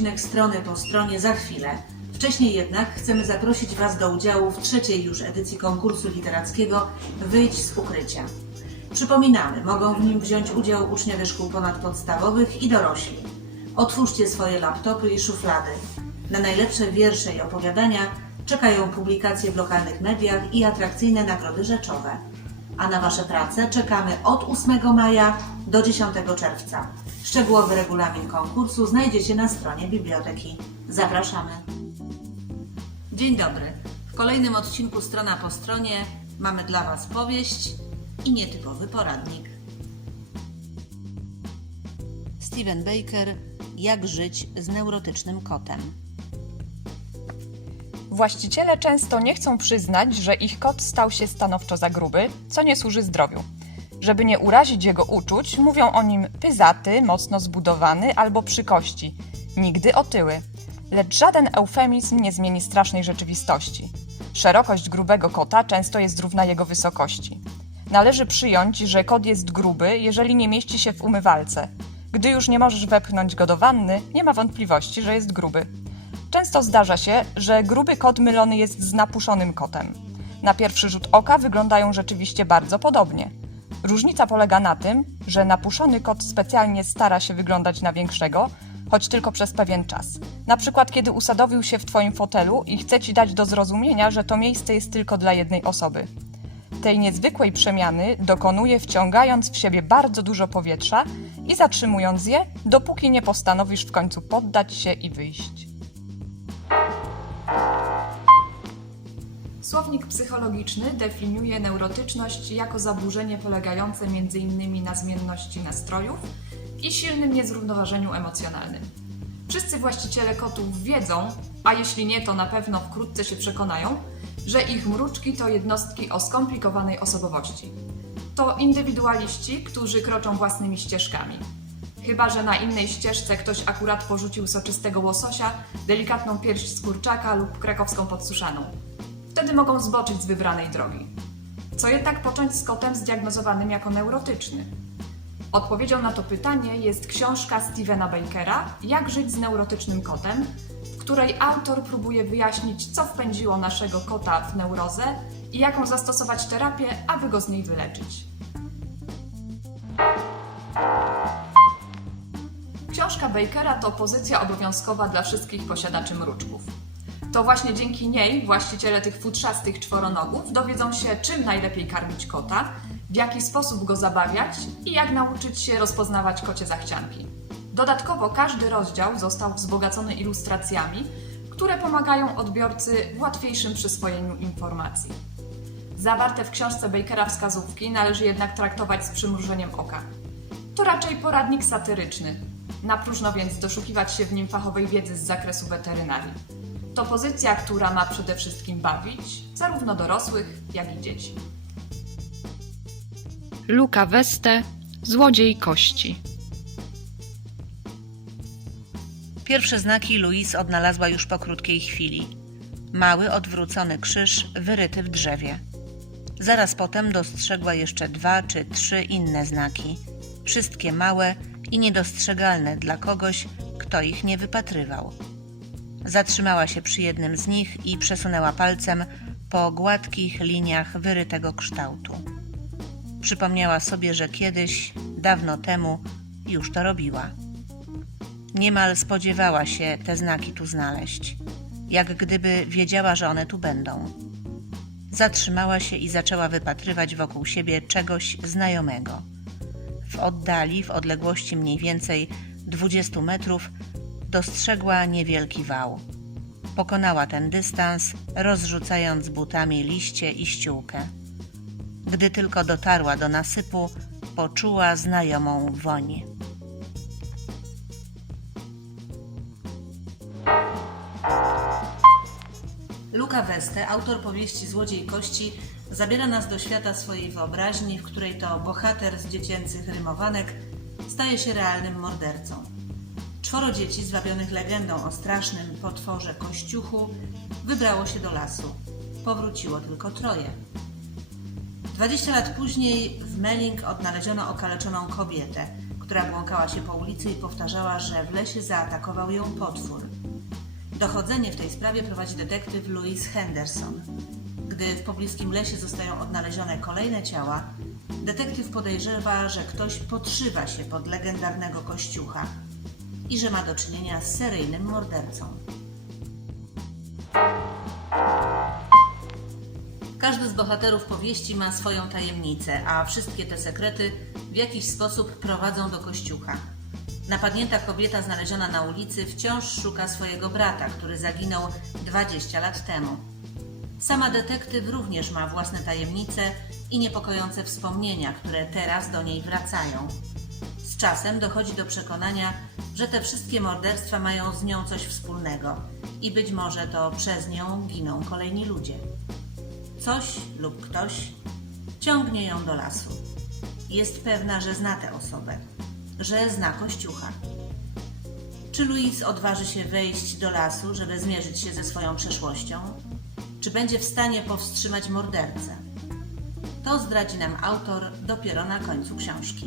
odcinek strony po stronie za chwilę. Wcześniej jednak chcemy zaprosić Was do udziału w trzeciej już edycji konkursu literackiego Wyjdź z ukrycia. Przypominamy, mogą w nim wziąć udział uczniowie szkół ponadpodstawowych i dorośli. Otwórzcie swoje laptopy i szuflady. Na najlepsze wiersze i opowiadania czekają publikacje w lokalnych mediach i atrakcyjne nagrody rzeczowe. A na Wasze prace czekamy od 8 maja do 10 czerwca. Szczegółowy regulamin konkursu znajdziecie na stronie biblioteki. Zapraszamy. Dzień dobry. W kolejnym odcinku Strona po stronie mamy dla Was powieść i nietypowy poradnik. Steven Baker Jak żyć z neurotycznym kotem. Właściciele często nie chcą przyznać, że ich kot stał się stanowczo za gruby, co nie służy zdrowiu. Żeby nie urazić jego uczuć, mówią o nim pyzaty, mocno zbudowany albo przy kości. Nigdy otyły. Lecz żaden eufemizm nie zmieni strasznej rzeczywistości. Szerokość grubego kota często jest równa jego wysokości. Należy przyjąć, że kot jest gruby, jeżeli nie mieści się w umywalce. Gdy już nie możesz wepchnąć go do wanny, nie ma wątpliwości, że jest gruby. Często zdarza się, że gruby kot mylony jest z napuszonym kotem. Na pierwszy rzut oka wyglądają rzeczywiście bardzo podobnie. Różnica polega na tym, że napuszony kot specjalnie stara się wyglądać na większego, choć tylko przez pewien czas. Na przykład, kiedy usadowił się w Twoim fotelu i chce Ci dać do zrozumienia, że to miejsce jest tylko dla jednej osoby. Tej niezwykłej przemiany dokonuje wciągając w siebie bardzo dużo powietrza i zatrzymując je, dopóki nie postanowisz w końcu poddać się i wyjść. Słownik psychologiczny definiuje neurotyczność jako zaburzenie polegające m.in. na zmienności nastrojów i silnym niezrównoważeniu emocjonalnym. Wszyscy właściciele kotów wiedzą, a jeśli nie, to na pewno wkrótce się przekonają, że ich mruczki to jednostki o skomplikowanej osobowości. To indywidualiści, którzy kroczą własnymi ścieżkami. Chyba, że na innej ścieżce ktoś akurat porzucił soczystego łososia, delikatną pierś z kurczaka lub krakowską podsuszaną. Wtedy mogą zboczyć z wybranej drogi. Co jednak począć z kotem zdiagnozowanym jako neurotyczny? Odpowiedzią na to pytanie jest książka Stevena Bakera Jak żyć z neurotycznym kotem, w której autor próbuje wyjaśnić, co wpędziło naszego kota w neurozę i jaką zastosować terapię, aby go z niej wyleczyć. Książka Bakera to pozycja obowiązkowa dla wszystkich posiadaczy mruczków. To właśnie dzięki niej właściciele tych futrzastych czworonogów dowiedzą się, czym najlepiej karmić kota, w jaki sposób go zabawiać i jak nauczyć się rozpoznawać kocie zachcianki. Dodatkowo każdy rozdział został wzbogacony ilustracjami, które pomagają odbiorcy w łatwiejszym przyswojeniu informacji. Zawarte w książce Bakera wskazówki należy jednak traktować z przymrużeniem oka. To raczej poradnik satyryczny. Na próżno więc doszukiwać się w nim fachowej wiedzy z zakresu weterynarii. To pozycja, która ma przede wszystkim bawić zarówno dorosłych, jak i dzieci. Luka Weste, Złodziej Kości. Pierwsze znaki Louise odnalazła już po krótkiej chwili. Mały, odwrócony krzyż wyryty w drzewie. Zaraz potem dostrzegła jeszcze dwa czy trzy inne znaki. Wszystkie małe i niedostrzegalne dla kogoś, kto ich nie wypatrywał. Zatrzymała się przy jednym z nich i przesunęła palcem po gładkich liniach wyrytego kształtu. Przypomniała sobie, że kiedyś, dawno temu, już to robiła. Niemal spodziewała się te znaki tu znaleźć, jak gdyby wiedziała, że one tu będą. Zatrzymała się i zaczęła wypatrywać wokół siebie czegoś znajomego. W oddali, w odległości mniej więcej 20 metrów, dostrzegła niewielki wał. Pokonała ten dystans, rozrzucając butami liście i ściółkę. Gdy tylko dotarła do nasypu, poczuła znajomą woń. Luca Weste, autor powieści Złodziej Kości, zabiera nas do świata swojej wyobraźni, w której to bohater z dziecięcych rymowanek staje się realnym mordercą. Czworo dzieci zwabionych legendą o strasznym potworze Kościuchu wybrało się do lasu. Powróciło tylko troje. 20 lat później w Melling odnaleziono okaleczoną kobietę, która błąkała się po ulicy i powtarzała, że w lesie zaatakował ją potwór. Dochodzenie w tej sprawie prowadzi detektyw Louis Henderson. Gdy w pobliskim lesie zostają odnalezione kolejne ciała, detektyw podejrzewa, że ktoś podszywa się pod legendarnego kościucha i że ma do czynienia z seryjnym mordercą. Każdy z bohaterów powieści ma swoją tajemnicę, a wszystkie te sekrety w jakiś sposób prowadzą do kościucha. Napadnięta kobieta znaleziona na ulicy wciąż szuka swojego brata, który zaginął 20 lat temu. Sama detektyw również ma własne tajemnice i niepokojące wspomnienia, które teraz do niej wracają. Czasem dochodzi do przekonania, że te wszystkie morderstwa mają z nią coś wspólnego i być może to przez nią giną kolejni ludzie. Coś lub ktoś ciągnie ją do lasu. Jest pewna, że zna tę osobę, że zna Kościucha. Czy Louise odważy się wejść do lasu, żeby zmierzyć się ze swoją przeszłością? Czy będzie w stanie powstrzymać mordercę? To zdradzi nam autor dopiero na końcu książki.